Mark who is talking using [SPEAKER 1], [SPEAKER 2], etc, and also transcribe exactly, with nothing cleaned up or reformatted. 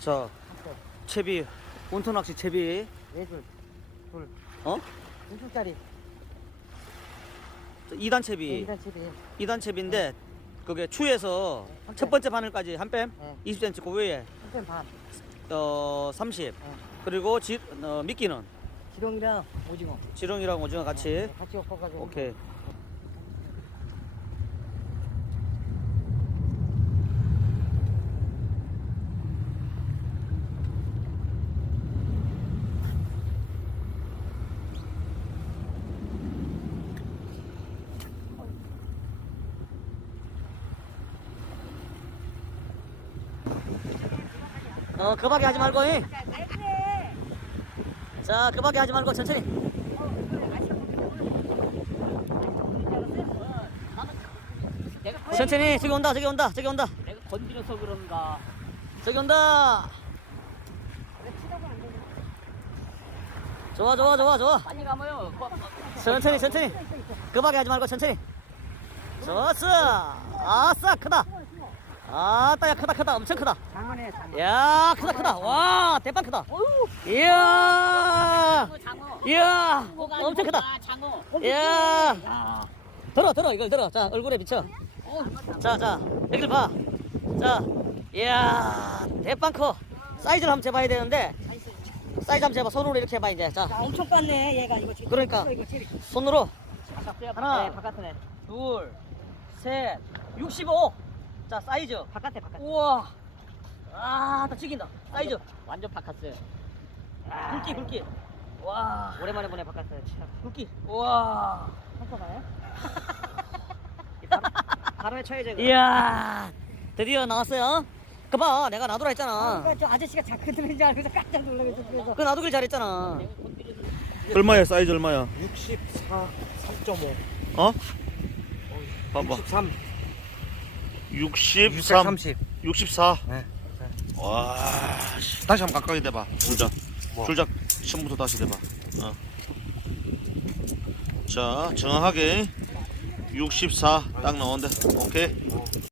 [SPEAKER 1] 자, 채비, 온터낚시 채비.
[SPEAKER 2] 네 줄, 둘,
[SPEAKER 1] 어?
[SPEAKER 2] 두 줄짜리.
[SPEAKER 1] 이 단
[SPEAKER 2] 네,
[SPEAKER 1] 채비.
[SPEAKER 2] 이단 칩이.
[SPEAKER 1] 이 단 채비인데 그게 추에서
[SPEAKER 2] 한
[SPEAKER 1] 첫
[SPEAKER 2] 뺨.
[SPEAKER 1] 번째 바늘까지 한 뺨,
[SPEAKER 2] 네.
[SPEAKER 1] 이십 센티미터 그 위에
[SPEAKER 2] 한편 반.
[SPEAKER 1] 어 삼십.
[SPEAKER 2] 네.
[SPEAKER 1] 그리고 지, 어, 미끼는
[SPEAKER 2] 지렁이랑 오징어.
[SPEAKER 1] 지렁이랑 오징어 같이.
[SPEAKER 2] 네, 같이 엎어가지고.
[SPEAKER 1] 오케이. 어, 급하게 하지 말고, 잉. 자, 급하게 하지 말고 천천히. 천천히. 저기 온다, 저기 온다, 저기 온다,
[SPEAKER 3] 내가 건드려서 그런가.
[SPEAKER 1] 저기 온다. 좋아, 좋아, 좋아, 좋아.
[SPEAKER 3] 빨리 가면요.
[SPEAKER 1] 천천히, 천천히. 급하게 하지 말고 천천히. 좋았어. 아싸, 크다. 아따, 야, 크다, 크다. 엄청 크다.
[SPEAKER 2] 장어네, 장어.
[SPEAKER 1] 야, 크다, 크다. 와, 대박 크다. 이야,
[SPEAKER 3] 장어.
[SPEAKER 1] 이야, 엄청 크다.
[SPEAKER 3] 장어.
[SPEAKER 1] 이야.
[SPEAKER 3] 야.
[SPEAKER 1] 들어, 들어, 이걸 들어. 자, 얼굴에 비쳐. 자, 자, 여기를 봐. 자, 이야, 대빵 커. 사이즈를 한번 재봐야 되는데, 사이즈 한번 재봐. 손으로 이렇게 해봐, 이제. 자,
[SPEAKER 2] 자, 엄청 깠네, 얘가. 이거 지금.
[SPEAKER 1] 그러니까.
[SPEAKER 2] 이거 제일.
[SPEAKER 1] 손으로.
[SPEAKER 3] 하나.
[SPEAKER 1] 하나.
[SPEAKER 2] 바깥에.
[SPEAKER 1] 둘, 셋, 육십오. 자, 사이즈.
[SPEAKER 2] 바깥에, 바깥에.
[SPEAKER 1] 우와. 아, 다 죽인다. 사이즈.
[SPEAKER 3] 완전 바카스.
[SPEAKER 1] 굵기, 굵기. 와.
[SPEAKER 2] 오랜만에 보네, 바깥에. 참.
[SPEAKER 1] 굵기. 우와.
[SPEAKER 2] 한꺼봐요. 바로, 바로에 쳐야죠. 이거.
[SPEAKER 1] 이야. 드디어 나왔어요. 그 봐, 내가 놔두라 했잖아.
[SPEAKER 2] 그러니까 저 아저씨가 자꾸 들은 줄 알고서 깜짝 놀라겠어. 그래서.
[SPEAKER 1] 그 놔두길 잘했잖아.
[SPEAKER 4] 얼마야 사이즈 얼마야?
[SPEAKER 2] 육십사, 삼 점 오.
[SPEAKER 4] 어? 봐봐
[SPEAKER 2] 육십삼.
[SPEAKER 4] 육십삼
[SPEAKER 2] 삼십.
[SPEAKER 4] 육십사.
[SPEAKER 2] 네.
[SPEAKER 4] 와 씨. 다시 한번 가까이 대봐 줄자
[SPEAKER 2] 뭐?
[SPEAKER 4] 줄자 처음부터 다시 대봐. 어. 자 정확하게 육십사 딱 나온대. 오케이.